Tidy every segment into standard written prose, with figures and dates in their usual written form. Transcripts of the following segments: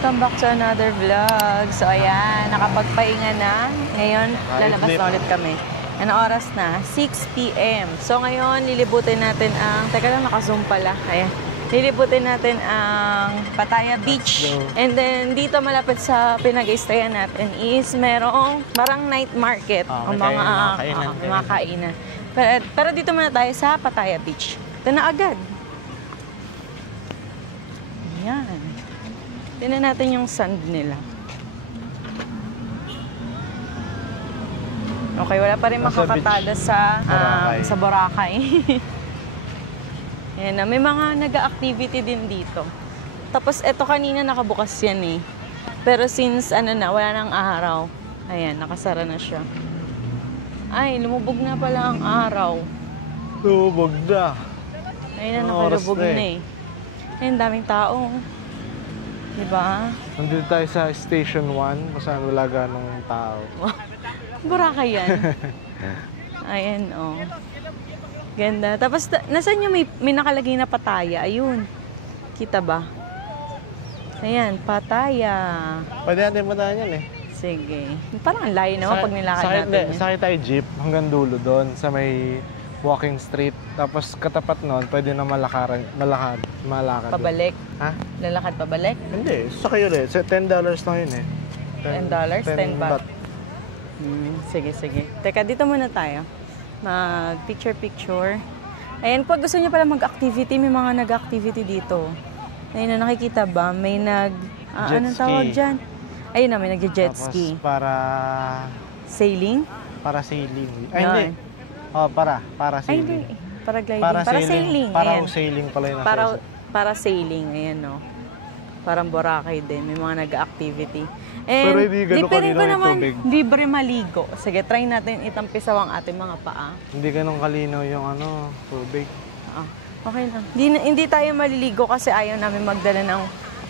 Welcome back to another vlog. So ayan, nakapagpahinga na. Ngayon, lalabas na ulit kami. Ano oras na? 6 p.m. So ngayon, lilibutin natin ang... Teka lang, naka-zoom pala. Ayan. Lilibutin natin ang Pattaya Beach. And then, dito malapit sa pinag-i-stayan natin is merong parang night market. O mga kainan. Pero dito muna tayo sa Pattaya Beach. Ito na agad. Ayan. Tingnan natin yung sand nila. Okay, wala pa rin makakatada sa Boracay. Ayan, may mga nag-activity din dito. Tapos eto kanina nakabukas yan eh. Pero since ano na, wala nang araw. Ayan, nakasara na siya. Ay, lumubog na pala ang araw. Lumubog na. Ayun na, nakalubog na eh. Ayun, daming tao. Diba? Nandito tayo sa Station 1, kung saan wala ganong tao. Boracay yan. Ayan, oh. Ganda. Tapos, nasan yung may nakalagay na Pattaya? Ayun. Kita ba? Ayan, Pattaya. Pwede natin matahan yan eh. Sige. Parang ang layo naman pag nilakad natin. Sakay tayo jeep hanggang dulo doon sa may walking street. Tapos katapat noon, pwede na malakad. Pabalik? Ha? Lalakad pabalik? Hindi. Sakay ulit. $10 lang yun eh. $10? 10 baht. Sige, sige. Teka, dito muna tayo. Mag-picture-picture. Ayan, pag gusto niyo pala mag-activity, may mga nag-activity dito. Ayun na, nakikita ba? May anong tawag dyan? Ayun na, may nag-jet ski. Tapos para... Sailing? Para sailing. Ay, hindi. Oh, para sailing. Ay, hindi. Paragliding. Para sailing. Para sailing pala yun. Para sailing. Ayan, no. Parang Boracay din. May mga nag-activity. Pero hindi ganun kalinaw yung tubig. Libre maligo. Sige, try natin itampisaw ang ating mga paa. Hindi ganun kalinaw yung tubig. Okay lang. Hindi tayo maliligo kasi ayaw namin magdala ng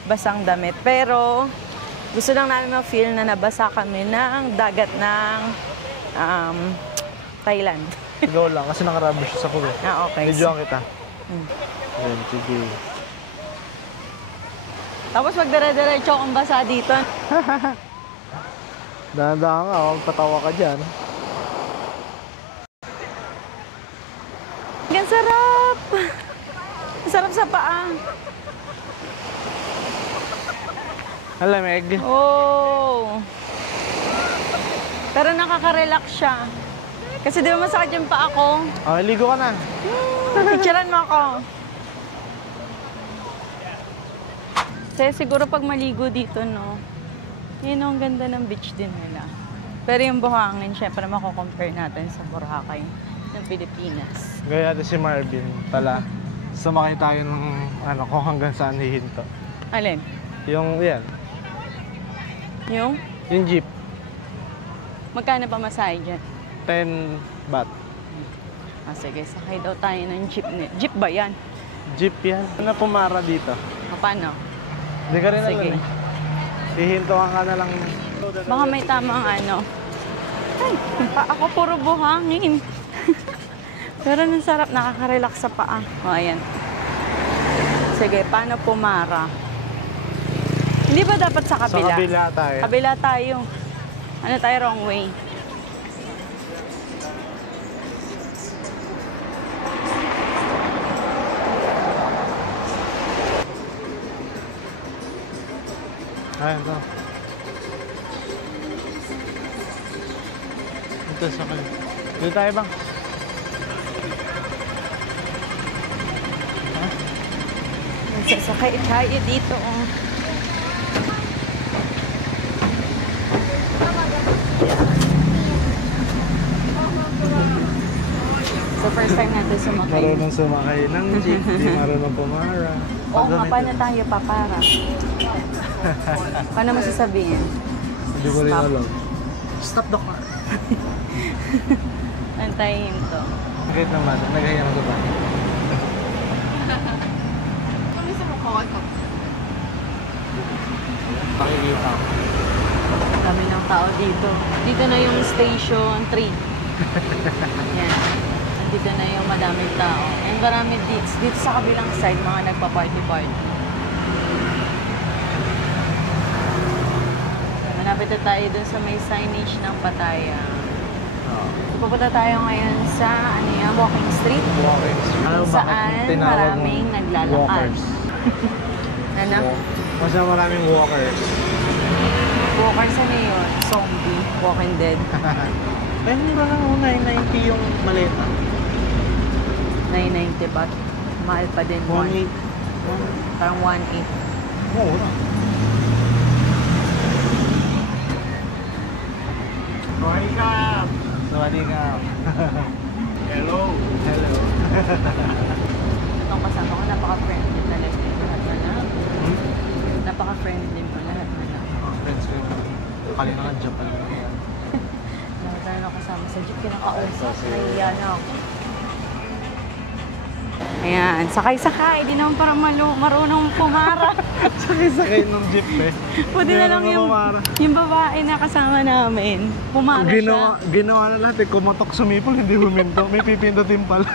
basang damit. Pero gusto lang namin ma-feel na nabasa kami ng dagat ng Thailand. Sigaw lang kasi nakarubber siya sa kulo. Okay. Videoan kita. Ayan, sige. Tapos magdara-diretso kung basa dito. Dahan-dahan ka, huwag patawa ka dyan. Ang sarap! Ang sarap sa paa. Halamig. Oh! Pero nakaka-relax siya. Kasi di ba masakit yung paa ko? Ligo ka na. Picturean mo ako. Kasi siguro pag maligo dito, no? Yun ang ganda ng beach din nila. Pero yung buhangin, syempre mako-compare natin sa Boracay ng Pilipinas. Gaya natin si Marvin pala. Sumakay tayo ng kung hanggang saan hihinto. Alin? Yung yan. Yung jeep. Magkano pa masahe dyan? 10 baht. Sige, sakay daw tayo ng jeep. Jeep ba yan? Jeep yan. Ano pumara dito? Paano? Hindi ka rin sige. alam eh. Hihintuan ka na lang. Baka may tamang Ay, ako puro buhangin. Pero nang sarap, nakaka-relax sa paa. Ayan. Sige, paano pumara? Hindi ba dapat sa kabila? Sa kabila tayo. Kabila tayo. Ano tayo, wrong way? Ayan to. Ito sa kayo. Dito tayo bang? Nagsasakay tayo dito. So first time natin sumakay. Marunong sumakay ng jeep, di marunong pumara. Oo nga, paano tayo papara? Paano mo sasabihin? Hindi ko rin alam. Stop the car. Antayin to. Bakit naman? Nagaya ko ba? Kami sa mukha ko. Pakikita ko. Dami ng tao dito. Dito na yung station 3. Yan. Dito na yung madaming tao. And marami dito sa kabilang side, mga nagpa-party-party. dito tayo dun sa may signage ng Pattaya. Pupunta tayo ngayon sa Walking Street. Walking street. Ano ba Saan maraming naglalakad. Walkers. Ano? Mas na maraming walkers. Walkers ano yun? Zombie. Walking Dead. Ay, mura lang 990 yung maleta. 990 ba? Mahal pa din. 1.8. Parang 1.8. Mura. Sawadee ka. Hello. Hello. Itong kasama ko, napaka-friendly talaga. Lahat na lang. Napaka-friendly mo. Lahat na lang. Friends ko yun. Kali na nga Japan na yan. Lahat na lang kasama sa jeep. Kinakausap. Ayan ako. Ayan. Sakay-sakay. Di naman parang marunong pumara. Sakay ng jeep eh. Pwede na lang yung babae na kasama namin. Pumara siya. Ginawa na lahat eh. Kumatok sumipol, hindi huminto. May pipindutin pala.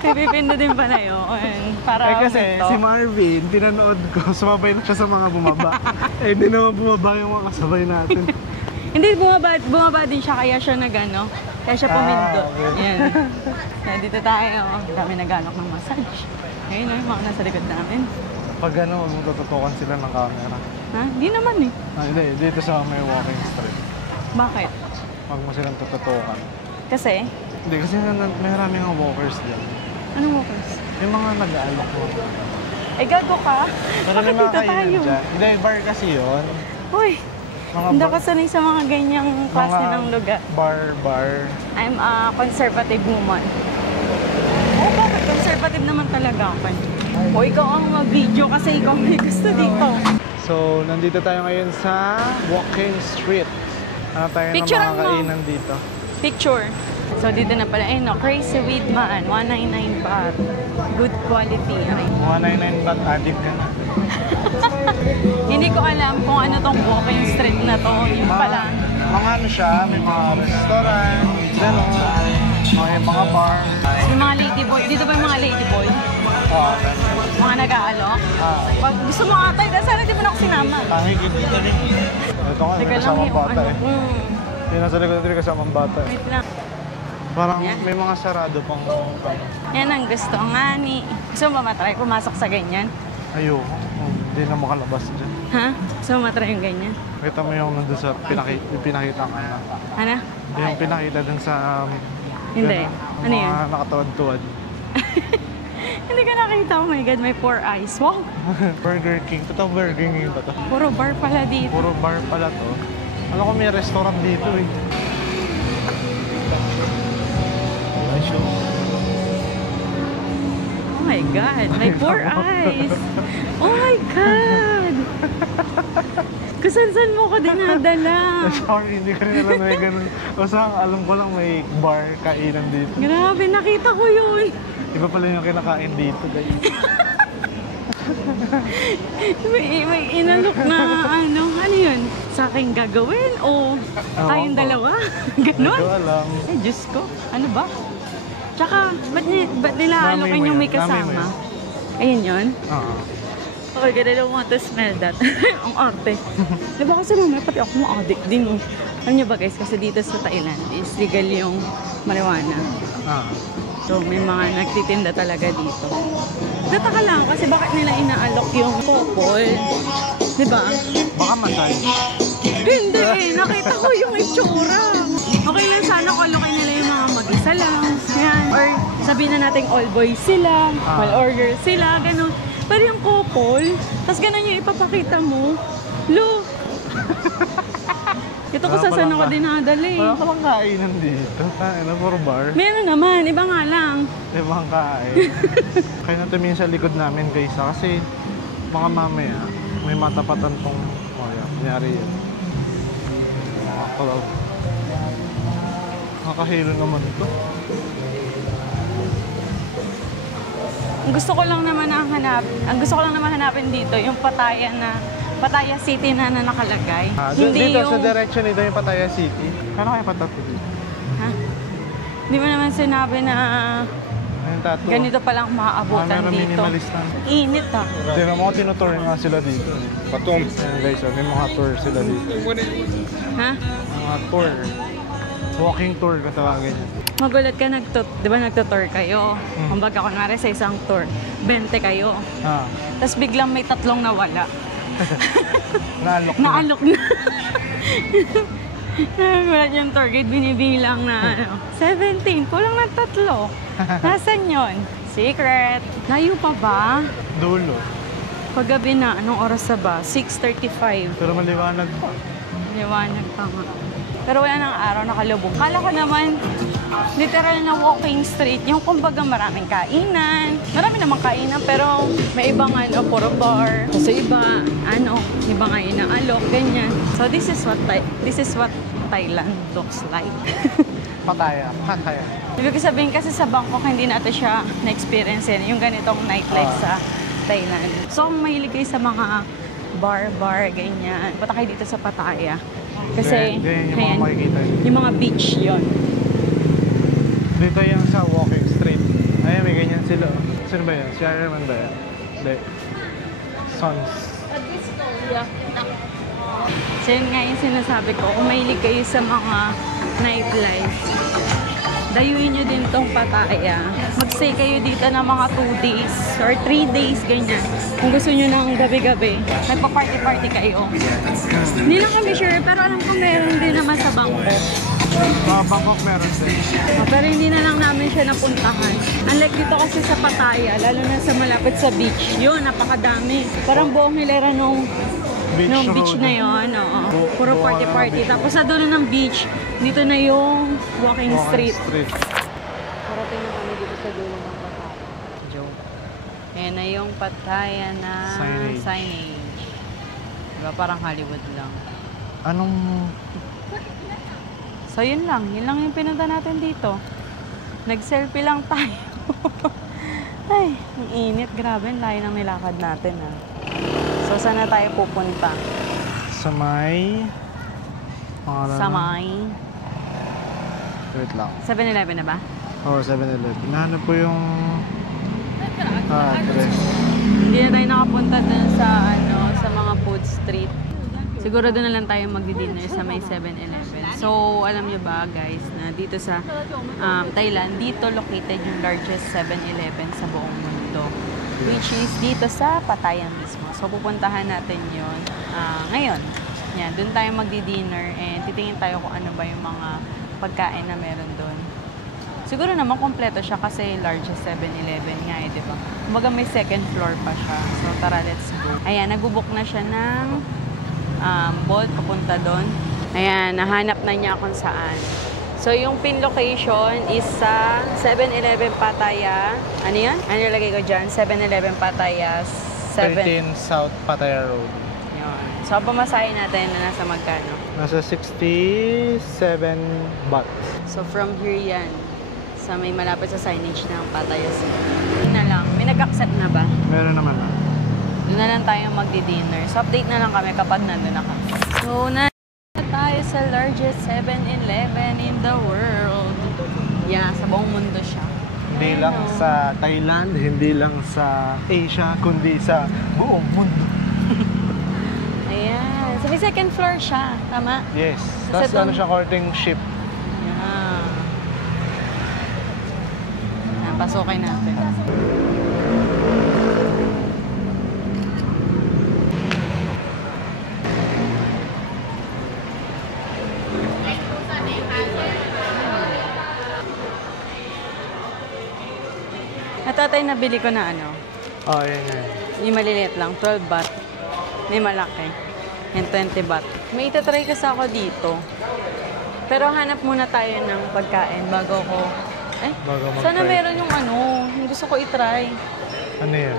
Pipipindo din pa na yun. Para Eh kasi huminto. si Marvin, pinanood ko, sumabay na siya sa mga bumaba. Eh hindi naman bumaba yung mga kasabay natin. Hindi, bumaba din siya. Kaya siya nagano. Kaya siya pumindot. Okay. Yan. Kaya dito tayo. Dami naghanap ng massage. Ayun na yung mga nasa likod namin. Pag ano, magtututukan sila ng camera. Ha? Di naman eh. Ah, hindi, dito sa may walking street. Bakit? Huwag mo silang tututukan. Kasi? Hindi, kasi may maraming mga walkers dyan. Anong walkers? Yung mga nag-aalok mo. Ay, gago ka. Pero Bakit may mga dito tayo? kainan dyan. Hindi, bar kasi yun. Uy, Mga hindi bar- ako sanay sa mga ganyang klase ng lugar. Bar. I'm a conservative woman. Oh, bakit? Conservative naman talaga ako. O, ikaw ang mag-video kasi ikaw may gusto dito. So, nandito tayo ngayon sa walking street. Ano tayo ng Picturean mga mo. kainan dito? Picture. So, dito na pala. Ayun, no, Crazy Weed Man. 199 baht. Good quality. Ay. 199 baht addict ka na. Hindi ko alam kung ano tong walking street na to. Yung pala. Mga ano siya, may mga restaurant, gano'n, may mga bar. Yung mga ladyboy. Dito ba yung mga ladyboy? Oh, Mga nag-aalok? Pag gusto mo atay, sana di mo na ako sinama. Nakikita dito rin. Ito nga, may Teka lang kasamang yung bata ano. eh. Yung nasa likod natin kasamang bata eh. Wait lang. Parang Yan. may mga sarado pang Yan ang gusto nga ni. Gusto mo ba matry pumasok sa ganyan? ayoko. Hindi na makalabas dyan. Ha? Gusto mo matry yung ganyan? Kita mo yung nandun sa pinakita ka na. Ano? Yung pinakita dun sa... Hindi. gano'n, Ano mga yun? nakatuwad-tuwad. Hindi ka nakita. Oh my God, may 4 eyes. Wow! Burger King. Totoo Burger King ba to? Puro bar pala dito. Puro bar pala to. Alam ko may restaurant dito eh. Oh my God, may 4 eyes. Oh my God! Kusan-san mo ko dinadala. Sorry, hindi ka rin alam na may ganun. Basta alam ko lang may bar, kainan dito. Grabe, nakita ko yun. Iba pala yung kinakain dito, guys. May inalok na ano yun? Sa akin gagawin o tayong dalawa? Hindi Ganon? ko alam. Ay, Diyos ko. Ano ba? Tsaka, ba't nila Namay alokin mo yung yan. may Namay mo kasama? yan. Ayun yun? Oo. Okay, ganda lang want to smell that. Ang arte. Diba kasi mamaya pati ako ma-addict din. Oh. Alam nyo ba guys, kasi dito sa Thailand is legal yung marijuana. Ah. So may mga nagtitinda talaga dito. Nataka lang kasi bakit nila inaalok yung couple. Diba? Baka massage. Hindi eh, nakita ko yung itsura. Okay lang sana kung alokin nila yung mga mag-isa lang. Yan. Or sabihin na natin all boys sila, all order sila, ganun. Pero yung couple, tapos ganun yung ipapakita mo. Lo! Ito ko sa saan ako dinadali. Wala ka bang kainan dito? Ano, puro bar? Meron naman, iba nga lang. Ibang kain. Kaya natin minsan sa likod namin, guys. Kasi mga mamaya, may matapatan tong... Oh, yan. Kunyari yun. Mga cloud. Nakahilo naman ito. Ang gusto ko lang naman hanapin dito yung Pattaya City na nakalagay. Hindi dito sa direction nito yung Pattaya City. Kano kaya patat ko dito? Ha? Hindi mo naman sinabi na Ayun, tattoo. Ganito palang maaabutan meron dito. minimalist na. Init ah. Tignan mo, tinutour nga sila dito. Ayan guys, may mga tour sila dito. Ha? Mga tour. Walking tour ka tawagin niya. Magulat ka, di ba nagtutour kayo? Kumbaga, kunwari sa isang tour, 20 kayo. Ah, Tapos biglang may 3 nawala. naalok na. Naalok na. Nagulat yung tour guide, binibilang na 17, kulang na 3. Nasaan yun? Secret. Layo pa ba? Dulo. Paggabi na, anong oras na ba? 6:35. Pero maliwanag pa. Liwanag pa nga. Pero wala nang araw, nakalubog. Kala ko naman, literal na walking street. Yung kumbaga maraming kainan. Marami namang kainan, pero may ibang puro bar. So iba, iba ngayon ng alok, ganyan. So this is what Thailand looks like. Pataya. Ibig sabihin kasi sa Bangkok, hindi natin siya na-experience yung ganitong nightlife sa Thailand. So mahilig kayo sa mga bar, ganyan. Punta kayo dito sa Pattaya. Kasi, ganyan yung mga makikita niyo. yung mga beach yon. Dito yung sa walking street. Ayan, may ganyan sila. Sino ba yan? Si Ironman ba yan? Hindi. Sons. So yun nga yung sinasabi ko, kung mahilig kayo sa mga nightlife, dayuin nyo din tong Pattaya. Mag-stay kayo dito ng mga 2 days or 3 days, ganyan. Kung gusto nyo ng gabi-gabi, nagpa-party-party kayo. Hindi lang kami sure, pero alam ko meron din naman sa Bangkok. Bangkok meron din. Pero hindi na lang namin siya napuntahan. Unlike dito kasi sa Pattaya, lalo na sa malapit sa beach, yun, napakadami. Parang buong hilera nung beach na yun, oo. Puro party-party. Tapos sa dulo ng beach, dito na yung walking street. Parating na kami dito sa dulo ng Pattaya. Joke. Ayan na yung Pattaya na signage. Diba parang Hollywood lang. Anong... So yun lang yung pinunta natin dito. Nag-selfie lang tayo. Ay, ang init. Grabe, ang layo ng nilakad natin ah. So saan na tayo pupunta? Sa may... Sa may... Wait lang. 7-Eleven na ba? Oo, 7-Eleven. Nahanap po yung... address. Hindi na tayo nakapunta dun sa sa mga food street. Siguro doon na lang tayo magdi-dinner sa may 7-Eleven. So, alam niyo ba guys, na dito sa Thailand, dito located yung largest 7-Eleven sa buong mundo. Which is dito sa Pattaya mismo. So, pupuntahan natin yun ngayon. Yan, doon tayo magdi-dinner and titingin tayo kung ano ba yung mga pagkain na meron doon. Siguro naman kompleto siya kasi largest 7-Eleven nga di ba? Kumbaga may second floor pa siya. So, tara, let's go. Ayan, nag-book na siya ng Bolt papunta doon. Ayan, nahanap na niya kung saan. So, yung pin location is sa 7-Eleven Pattaya. Ano yan? Ano nilagay ko dyan? 7-Eleven Pattaya 13 South Pattaya Road. Yun. So, pamasahin natin na nasa magkano. Nasa 67 baht. So, from here yan. Sa may malapit sa signage ng Pattaya City. Yun na lang. May nag-accept na ba? Meron naman na. Doon na lang tayo magdi-dinner. So, update na lang kami kapag nandun na kami. So, na tayo sa largest 7-Eleven in the world. Yeah, sa buong mundo siya. Hindi lang sa Thailand, hindi lang sa Asia, kundi sa buong mundo. Ayan. So, may second floor siya. Tama? Yes. Sa Tapos ano siya, courting ship. Yeah. Ayan, pasukin natin. Natatay nabili ko na Oh, yan. yung maliliit lang, 12 baht. May malaki. Yung 20 baht. May itatry kasi ako dito. Pero hanap muna tayo ng pagkain bago ko... Bago mag-try. Sana meron yung yung gusto ko itry. Ano yan?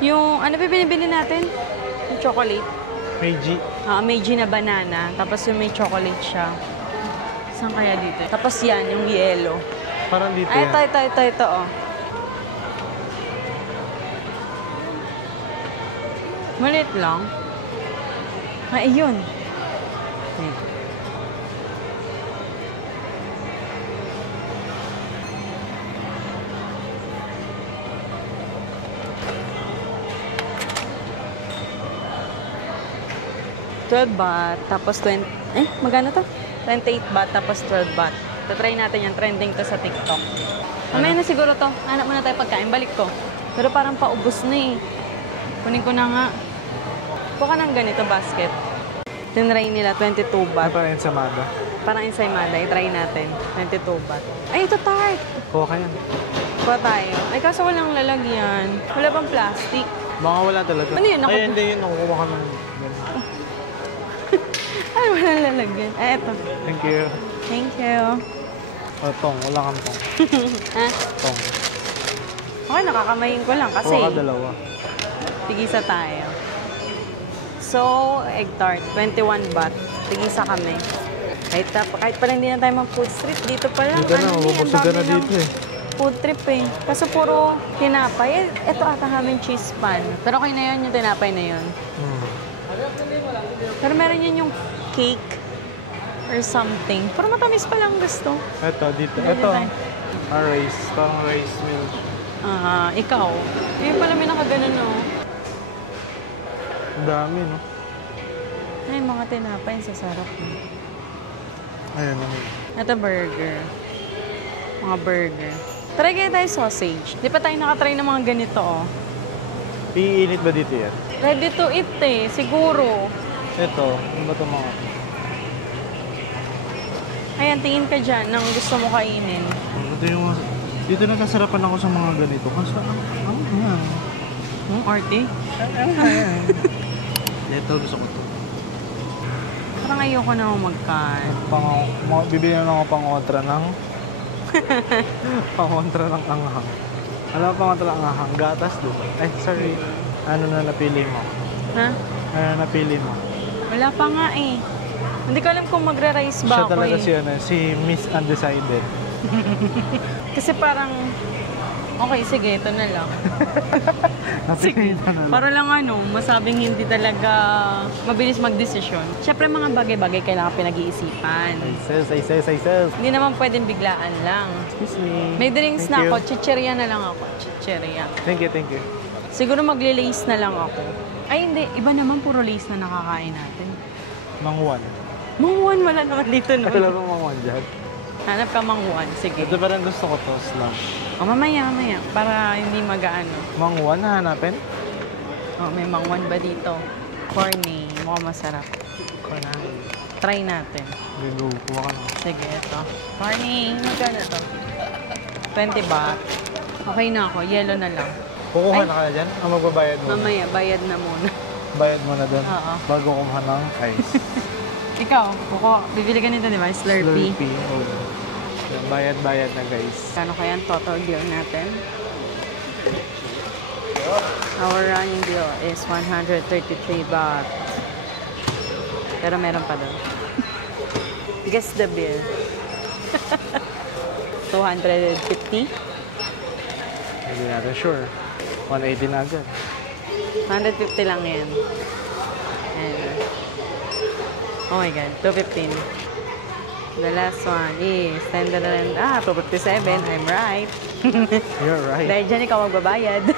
Yung, ano ba binibili natin? Yung chocolate. Meiji. Meiji na banana. Tapos yung may chocolate siya. Saan kaya dito? Tapos yan, yung yellow. Parang dito Ay, yan. ito, oh. Malit lang. Ayun. 12 baht, tapos 20... magkano to? 28 baht, tapos 12 baht. Tatry natin yan. Trending to sa TikTok. Mamaya na siguro to. Hanap muna tayo pagkain. Balik ko. Pero parang paubos na eh. Kunin ko na nga. Kuha ka ng ganito basket. Tinry nila 22 baht. Ano pa rin sa Mada? Parang ensaymada. I-try natin. 22 baht. Ay, ito tart! Kuha ka yan. Kuha tayo. Ay, kaso walang lalagyan. Wala pang plastic. Baka wala talaga. Ano yun? Ay, hindi yun. Nakukuha ka ng... Ay, walang lalagyan. Ay, ito. Thank you. Thank you. Tong. Wala kang tong. Ha? Tong. Okay, nakakamayin ko lang kasi Kuha ka dalawa. tigisa tayo. So, egg tart, 21 baht. Tigisa kami. Kahit pala hindi na tayo mag-food street, dito pa lang. Dito na, mabubusog ka na dito eh. Food trip eh. Kaso puro tinapay. Ito ata namin cheese pan. Pero okay na yun, yung tinapay na yun. Pero meron yun yung cake or something. Pero matamis pa lang gusto. Ito, dito. Dito Ito. tayo. Rice. Parang rice meal. Ikaw. Yung pala may nakaganon, no? Ang dami, no? Ay, mga tinapay. Sasarap. Ayan, ano. Ito burger. Mga burger. Try kaya tayo sausage. Di pa tayo nakatry ng mga ganito, oh. Iinit ba dito yan? Ready to eat eh. Siguro. Ito. Ano ba ito mga? Ayan, tingin ka dyan ng gusto mo kainin. Ito yung... Dito nagkasarapan ako sa mga ganito. Kasi yan. Arty? Ito, gusto ko ito. Parang ayoko na magkain. Bibigyan ako pang-kontra ng... pang-kontra ng anghang. Alam mo pang-kontra ng anghang? Gatas doon. Ay, sorry. Ano na napili mo? Ha? Ano napili mo? Wala pa nga eh. Hindi ko alam kung magra-rice ba Siya ako talaga eh. si Miss Undecided. Kasi parang... Okay, sige, ito na lang. Napili na lang. Para lang masabing hindi talaga mabilis magdesisyon. Siyempre mga bagay-bagay kailangan pinag-iisipan. I says. Hindi naman pwedeng biglaan lang. Excuse me. May drinks Thank na you. ako, chicheria na lang ako. Chicheria. Thank you. Siguro magle-lace na lang ako. Ay hindi, iba naman puro lace na nakakain natin. Mangwan. Mangwan, wala naman dito no. Wala bang mangwan dyan? Hanap ka mangwan, sige. Ito parang gusto ko to, slam. O mamaya, para hindi magaano. Mangwan na hanapin? Oh, may mangwan ba dito? Corny, mukhang masarap. Corny. Try natin. Go, kuha ka na. Sige, ito. Corny, magkano to? 20 baht. Okay na ako, yellow na lang. Kukuha Ay. na ka na dyan? O magbabayad mo? Mamaya, bayad na muna. Bayad mo na doon? Oo. Bago kumuha ng ice. Ikaw, bibili ka nito, di ba? Slurpee. Oh. Bayad na guys. Kano kaya ang total bill natin? Our running bill is 133 baht. Pero meron pa doon. Guess the bill. 250? Hindi natin sure. 180 na agad. 150 lang yan. And, oh my God, 215. The last one is 257. I'm right. You're right. Dahil dyan ikaw magbabayad.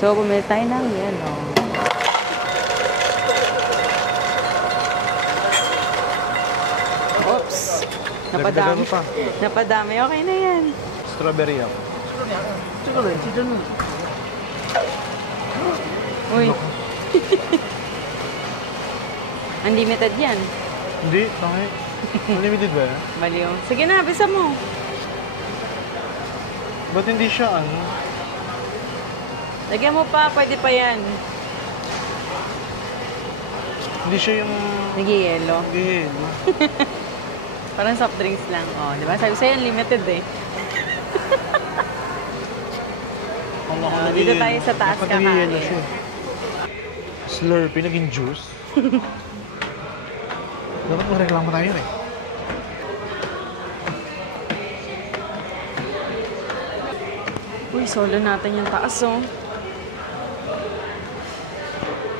So, bumili tayo ng yelo. Oops. Napadami. Dagdagan mo pa. Napadami. Okay na yan. Strawberry ako. Uy. Unlimited yan. Hindi, tangi. Unlimited ba yan? Baliw. Sige na, bisa mo. Ba't hindi siya ano? Lagyan mo pa, pwede pa yan. Hindi siya yung... Nag-yelo. Gihelo. Parang soft drinks lang. Oh, di ba? Sabi sa'yo, unlimited eh. Dito tayo sa taas Dapat nag-yelo kakain. siya. Slurpee, naging juice. Dapat mareklamo tayo eh. Uy, solo natin yung taas, oh.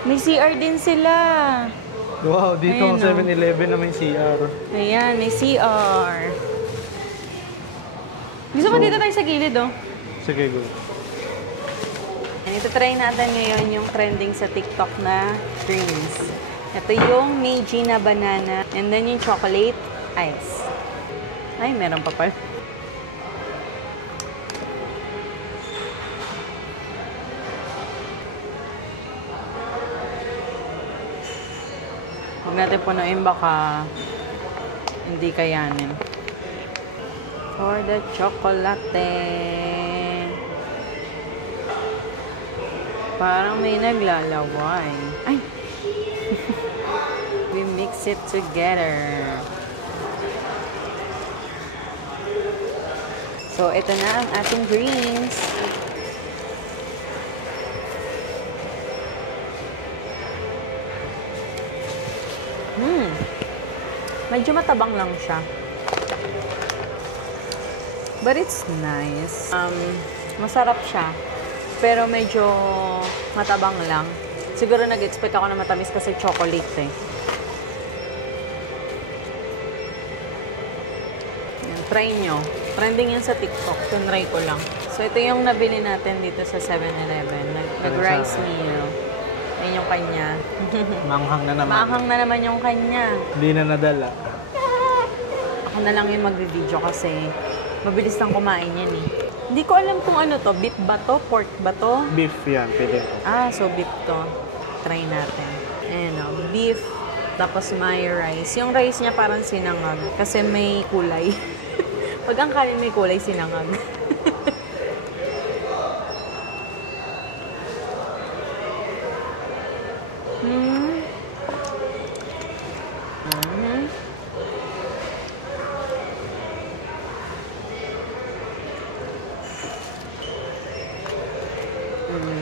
May CR din sila. Wow, dito ang Ayan, oh. 7-Eleven na may CR. Ayan, may CR. Gusto mo dito tayo sa gilid, oh. Sige, go. Ito try natin ngayon yung trending sa TikTok na drinks. Ito yung Meiji na banana. And then yung chocolate ice. Ay, meron pa pala. Huwag natin punuin, baka hindi kayanin. For the chocolate. Parang may naglalaway. Ay! We mix it together. So, ito na ang ating greens. Medyo matabang lang siya. But it's nice. Masarap siya. Pero medyo matabang lang. Siguro nag-expect ako na matamis kasi chocolate eh. Yan, try nyo. Trending yan sa TikTok. Tunry ko lang. So, ito yung nabili natin dito sa 7-Eleven. Nag-rice meal. Yan yung kanya. Manghang na naman. Maanghang na naman yung kanya. Hindi na nadala. Ako na lang yung magvi-video kasi mabilis lang kumain yan eh. Hindi ko alam kung ano to. Beef ba to? Pork ba to? Beef yan, pwede. So beef to. Try natin. Ayan o. Beef. Tapos may rice. Yung rice niya parang sinangag. Kasi may kulay. Pag ang kanin may kulay, sinangag.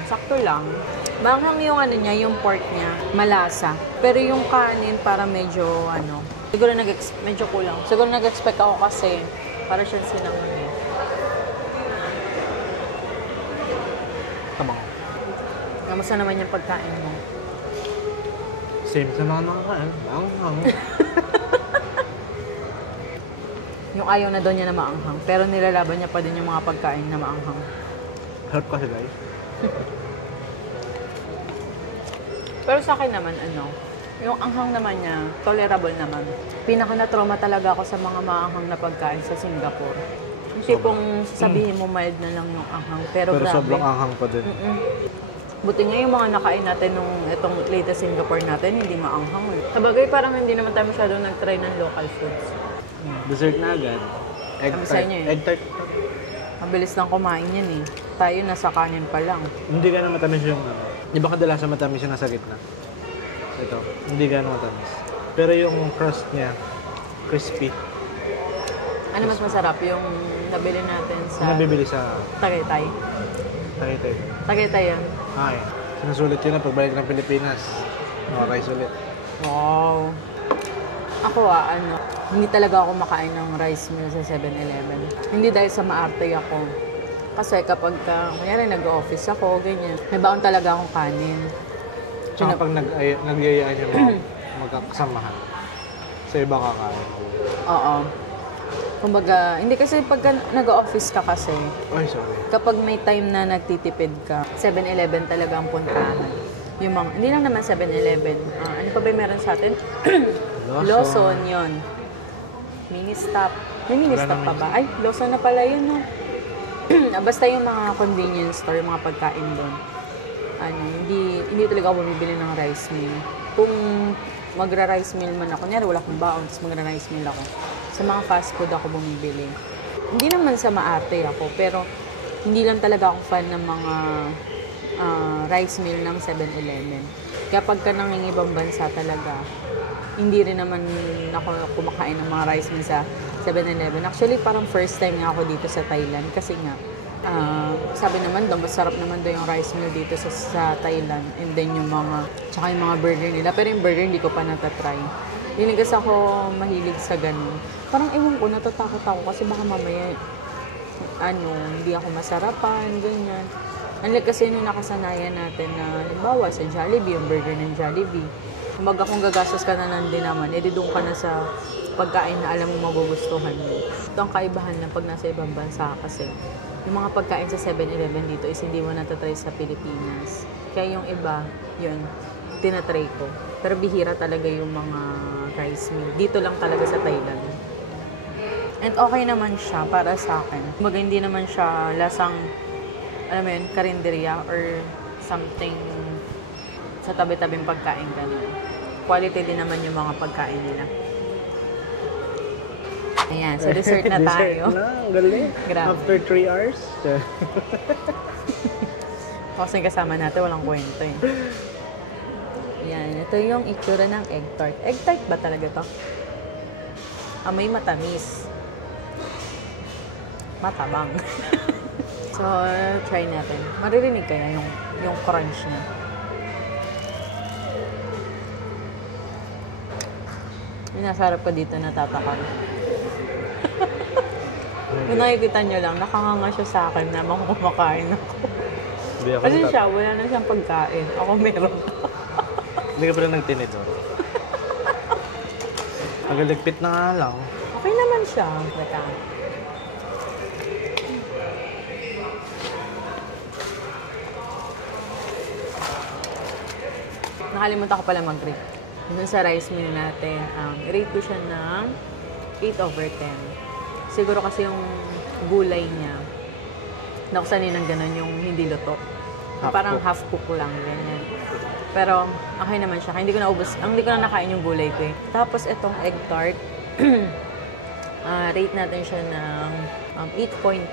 Sakto lang. Manghang yung ano niya, yung pork niya, malasa. Pero yung kanin para medyo ano, siguro medyo kulang. Siguro nag-expect ako kasi para siyang sinangag eh. Tamang. Kamusta naman yung pagkain mo? Same sa mga nakakain. Manghang. Yung ayaw na daw niya na maanghang, pero nilalaban niya pa din yung mga pagkain na maanghang. Help kasi guys. Pero sa akin naman, yung anghang naman niya, tolerable naman. Pinaka-na-trauma talaga ako sa mga maanghang na pagkain sa Singapore. Yung tipong sabihin mo mild na lang yung anghang, pero grabe. sobrang anghang pa din. Buti nga yung mga nakain natin nung itong latest Singapore natin, hindi maanghang eh. Sabagay, parang hindi naman tayo masyadong nag-try ng local foods. Dessert na agad. Egg Sabi sa inyo eh. Egg tart. Mabilis lang kumain yan eh. Tayo nasa kanin pa lang. Hindi ka na matamis yung ano. Di ba kadalasan matamis yung nasa gitna? Ito, hindi gano'ng matamis. Pero yung crust niya, crispy. Ano mas masarap? Yung nabili natin sa Nabibili sa Tagaytay. Tagaytay. Tagaytay yan. Ay, sinusulit yun na pagbalik ng Pilipinas. Rice ulit. Wow. Ako hindi talaga ako makain ng rice meal sa 7-Eleven. Hindi dahil sa maarte ako. Kasi kapag, kunyari nag-office ako, ganyan, may baon talaga akong kanin. Tsaka pag nagyayaan yung mga magkakasamahan, sa iba kakain. Oo. Kumbaga, hindi kasi pag nag-office ka kasi, Ay, sorry. kapag may time na nagtitipid ka, 7-Eleven talaga ang puntahan. Yung mga, hindi lang naman 7-Eleven. Ano pa ba yung meron sa atin? Lawson, yun. Mini-stop. May mini-stop pa ba? Ay, Lawson na pala yun, no? Basta yung mga convenience store, yung mga pagkain doon. Hindi talaga ako bumibili ng rice meal. Kung magra-rice meal man ako, kunyari wala akong baon, tapos magra-rice meal ako. Sa mga fast food ako bumibili. Hindi naman sa maarte ako, pero hindi lang talaga ako fan ng mga rice meal ng 7-Eleven. Kaya pagka nangingibang bansa talaga, hindi rin naman ako kumakain ng mga rice meal sa 7-Eleven. Actually, parang first time nga ako dito sa Thailand kasi nga, sabi naman daw, masarap naman daw yung rice meal dito sa Thailand. And then yung tsaka yung mga burger nila. Pero yung burger hindi ko pa natatry. Hindi kasi ako mahilig sa ganun. Parang ewan ko, natatakot ako kasi baka mamaya, hindi ako masarapan, ganyan. Unlike kasi nung nakasanayan natin na, halimbawa sa Jollibee, yung burger ng Jollibee. Kumbaga kung gagastos ka na nandun naman, edi doon ka na sa pagkain na alam mo magugustuhan mo. Ito ang kaibahan ng pag nasa ibang bansa kasi yung mga pagkain sa 7-Eleven dito is hindi mo natatry sa Pilipinas. Kaya yung iba, yun, tinatry ko. Pero bihira talaga yung mga rice meal. Dito lang talaga sa Thailand. And okay naman siya para sa akin. Kumbaga hindi naman siya lasang, alam mo yun, karinderya or something sa tabi-tabing pagkain ganun. Quality din naman yung mga pagkain nila. Ayan, so dessert na tayo. Dessert na, ang galing. Grabe. After 3 hours. Kasi kasama natin, walang kwento eh. Yan, ito yung itsura ng egg tart. Egg tart ba talaga to? Amoy matamis. Matabang. So, try natin. Maririnig kaya yung crunch niya. Yung nasarap ko dito, natatakal. Kung nakikita nyo lang, nakanganga siya sa akin na kumakain ako. Hindi ako Kasi siya, wala na siyang pagkain. Ako meron. Hindi ka pala nagtinidor. Nagaligpit na nga lang. Okay naman siya. Teka. Nakalimutan ko pala mag-rate. Dun sa rice meal natin, rate ko siya ng 8/10. Siguro kasi yung gulay niya, nakusanin ng ganun yung hindi luto. Parang half cook lang, ganyan. Pero okay naman siya. Hindi ko na nakain yung gulay ko eh. Tapos itong egg tart, rate natin siya ng 8.5.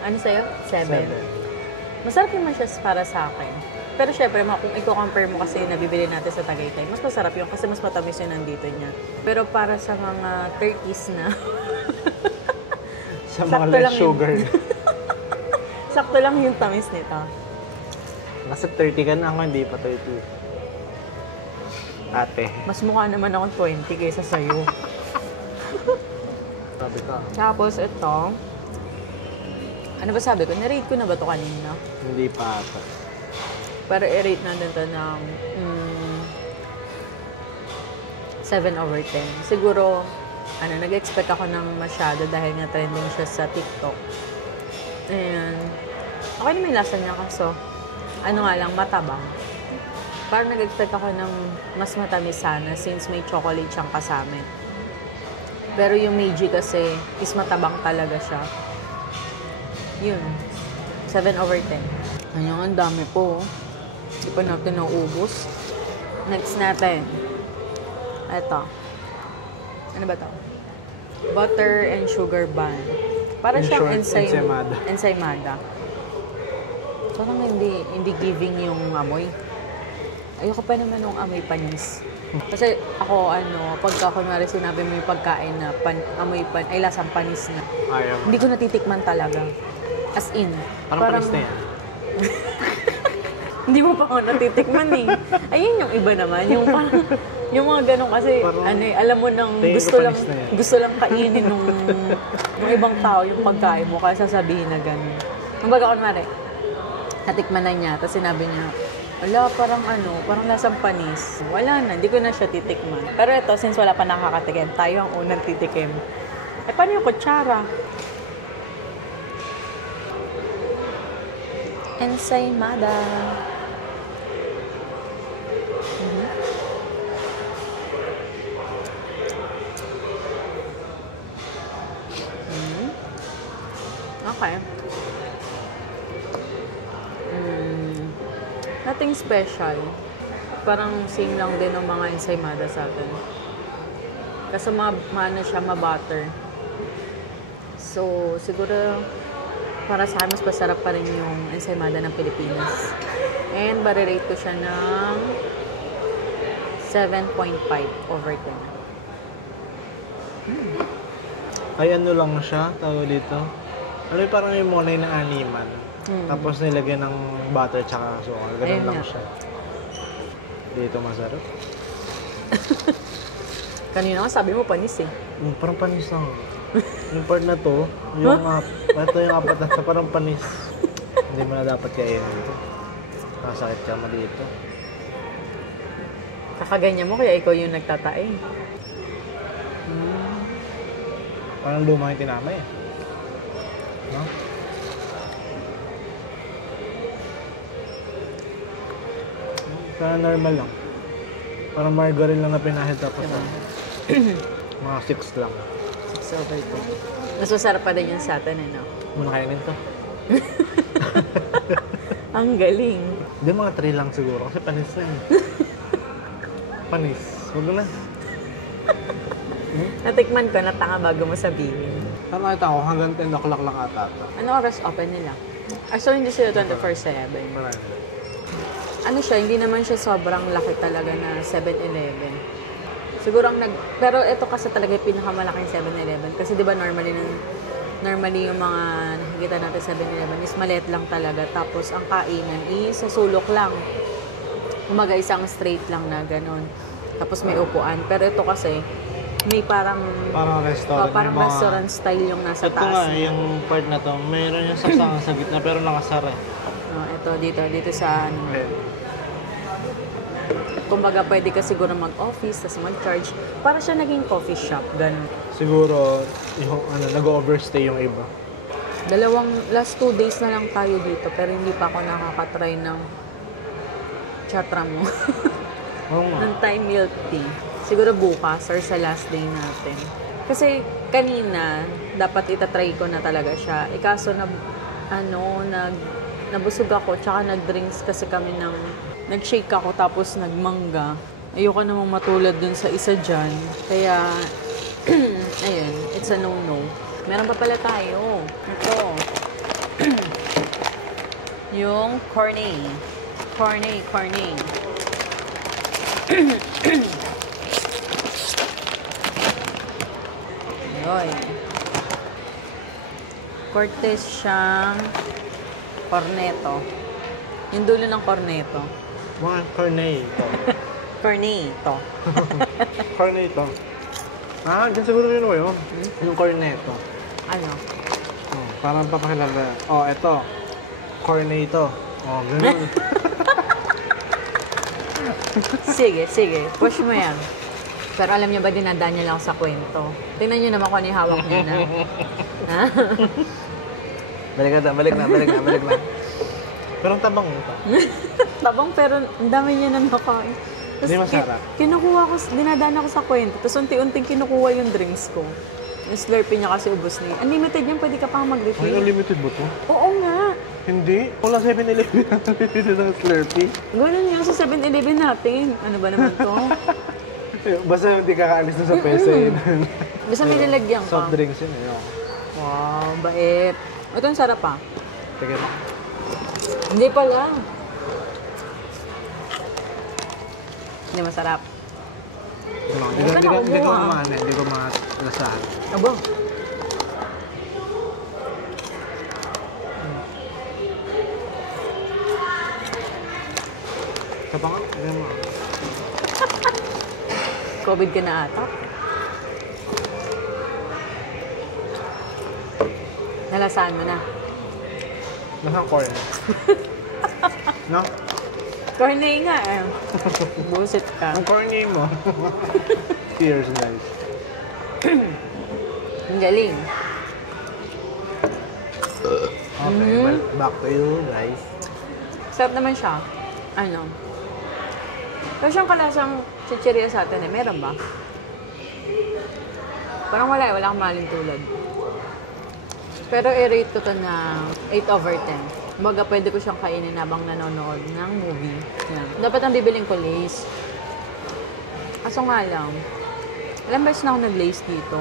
Ano sa'yo? 7. Masarap naman siya para sa akin. Pero syempre, kung i-compare mo kasi nabibili natin sa Tagaytay, mas masarap yun kasi mas matamis yung nandito niya. Pero para sa mga 30s na, sa mga less sugar. Sakto lang yung tamis nito. Nasa 30 ka na ako, hindi pa 30. Ate. Mas mukha naman akong 20 kaysa sa'yo. Sabi ka. Tapos ito, ano ba sabi ko? Na-rate ko na ba ito kanina? Hindi pa ata. Pero i-rate natin ito ng 7/10. Siguro, nag-expect ako ng masyado dahil nga trending siya sa TikTok. And, okay naman yung lasa niya kaso, nga lang, matabang. Parang nag-expect ako ng mas matamis sana since may chocolate siyang kasama. Pero yung Meiji kasi is matabang talaga siya. Yun. 7/10. Ang dami po. Hindi pa natin nauubos. Next natin. Ito. Ano ba to? Butter and sugar bun. Para In siyang short, ensaymada. ensaymada. Parang hindi giving yung amoy. Ayoko pa naman ng amoy panis. Kasi ako, pagka kunwari sinabi mo yung pagkain na amoy ay lasang panis na. Ayaw. Hindi ko natitikman talaga. As in. Parang panis na yan. Hindi mo pa ako natitikman eh. Ayun yung iba naman. Yung parang, yung mga ganun kasi, Parang, alam mo nang gusto lang kainin nung ibang tao yung pagkain mo kaya sasabihin na ganun. Kumbaga kunwari, natikman na niya, tapos sinabi niya, wala, parang lasang panis. Wala na, hindi ko na siya titikman. Pero ito, since wala pa nakakatikim, tayo ang unang titikim. Paano yung kutsara? Ensaymada. Okay. Nothing special. Parang same lang din ng mga ensaymada sa atin. Kasi siya, ma-butter. So, siguro para sa akin, mas masarap pa rin yung ensaymada ng Pilipinas. And, bari-rate ko siya ng 7.5/10. Ay, ano lang siya, tawag dito. Ano yung parang yung monay na animan. Tapos nilagyan ng butter tsaka asukal. Ganun lang siya. Dito masarap. Kanina nga sabi mo panis eh. Parang panis lang. Yung part na to, ito yung apat na siya, parang panis. Hindi mo na dapat kainin ito. Nakasakit ka mo dito. Kakaganyan mo kaya ikaw yung nagtatae. Parang luma yung tinamay eh. No? Sana normal lang. Parang margarine lang na pinahid tapos Diba? mga 6 lang. 6 over 2. Mas masarap pa din yung sa atin, ano? Muna kainin to. Ang galing. Hindi, mga 3 lang siguro kasi panis na yun. Panis. Huwag na. Natikman ko, natanga bago mo sabihin. Saan nakita ko? Hanggang 10 o'clock lang ata ito. Ano oras open nila? So, hindi sila 24/7. Marami. Ano siya, hindi naman siya sobrang laki talaga na 7-Eleven. Siguro pero ito kasi talaga yung pinakamalaking 7-Eleven. Kasi di ba normally yung mga nakikita natin 7-Eleven is maliit lang talaga. Tapos ang kainan is sa sulok lang. Umaga isang straight lang na ganun. Tapos may upuan. Pero ito kasi, may parang restaurant. parang yung mga- restaurant style yung nasa Ito taas. nga, yung part na to, mayroon yung saksangan sa gitna pero nakasara. Ito, dito sa ano. Kumbaga, pwede ka siguro mag-office, tapos mag-charge. Para siya naging coffee shop, ganun. Siguro, yung nag-overstay yung iba. Last 2 days na lang tayo dito, pero hindi pa ako nakakatry ng chatra mo. Oo nga. ng Thai milk tea. Siguro bukas or sa last day natin. Kasi kanina, dapat itatry ko na talaga siya. Kaso nabusog ako, tsaka nag-drinks kasi kami nag-shake ako tapos nagmangga. Ayoko namang matulad dun sa isa dyan. Kaya, ayun, it's a no-no. Meron pa pala tayo. Ito. Yung cornet. Cornet. Yoy. Cortes siyang corneto. Yung dulo ng corneto. Mga corneto. Corneto. Corneto. Dyan siguro yun o yun. Yung corneto. Ano? Oh, parang papakilala. Eto. Corneto. Ganun. Sige. Push mo yan. Pero alam niyo ba, dinadaan niya lang sa kwento. Tingnan niyo naman kung ano yung hawak niya na. Ha? Balik na. Pero ang tabang ito. Tabang pero ang dami niya na nakain. Hindi masarap. Dinadaan ako sa kwento. Tapos unti-unting kinukuha yung drinks ko. Yung Slurpee niya kasi ubos na yun. Unlimited yan, pwede ka pang Ay, mag-refill. unlimited ba to? Oo nga. Hindi. Wala 7-Eleven na unlimited ng Slurpee. Ganun nga sa 7-Eleven natin. Ano ba naman to? Basta hindi kakaalis na sa pesa yun. Basta may lalagyan ka. Soft drinks yun. Ayun. Wow, bait. Ito ang sarap ah. Sige. Hindi pala. Hindi masarap. Hindi ko malasahan. Aba. Kapag nga, COVID ka na ata. Nalasahan mo na. nasaan corn? No? Corny nga eh. Busit ka. Ang corny mo. Cheers, guys. Ang galing. Okay, well, back to you, guys. Sarap naman siya. Ano? Pero siyang kalasang chichirya sa atin eh. Meron ba? Parang wala akong maling tulad. Pero i-rate ko to na 8 over 10. Baga pwede ko siyang kainin habang nanonood ng movie. Yan. Dapat ang bibiling ko Lays. Kaso nga lang, ilang beses na ako nag-Lays dito.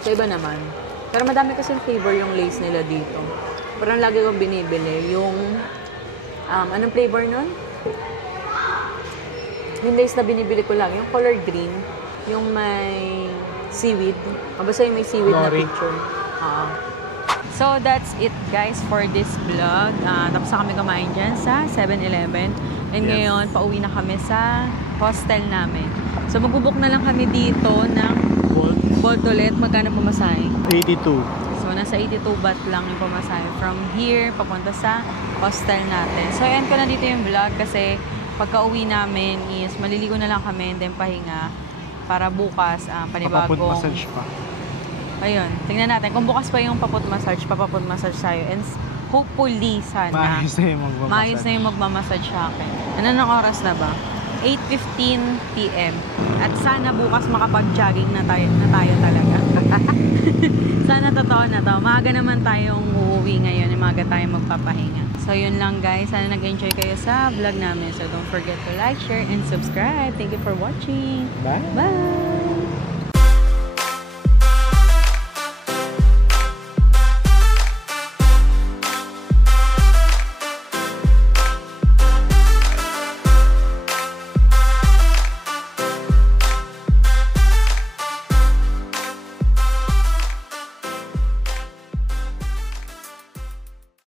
Sa iba naman. Pero madami kasi flavor yung Lays nila dito. Parang lagi kong binibili yung anong flavor nun? Yung Lays na binibili ko lang, yung color green, yung may seaweed. Basta yung may seaweed na Nori. picture. So, that's it guys for this vlog. Tapos na kami kumain dyan sa 7-Eleven. And Yes. ngayon, pauwi na kami sa hostel namin. So, magbubook na lang kami dito ng Bolt ulit. Magkano pumasahe? 82. So, nasa 82 baht lang yung pumasahe from here, papunta sa hostel natin. So, end ko na dito yung vlog kasi pagka-uwi namin is maliligo na lang kami and then pahinga para bukas panibagong... Papapod massage pa. Ayun, tingnan natin. Kung bukas pa yung papapod massage tayo. And Hopefully, sana. Maayos na yung magmamassage. Maayos na yung magmamassage sa akin. Ano ng oras na ba? 8:15 p.m. At sana bukas makapag-jogging na tayo talaga. Sana totoo na to. Maaga naman tayong uuwi ngayon. Maaga tayong magpapahinga. So yun lang guys. Sana nag-enjoy kayo sa vlog namin. So don't forget to like, share, and subscribe. Thank you for watching. Bye! Bye!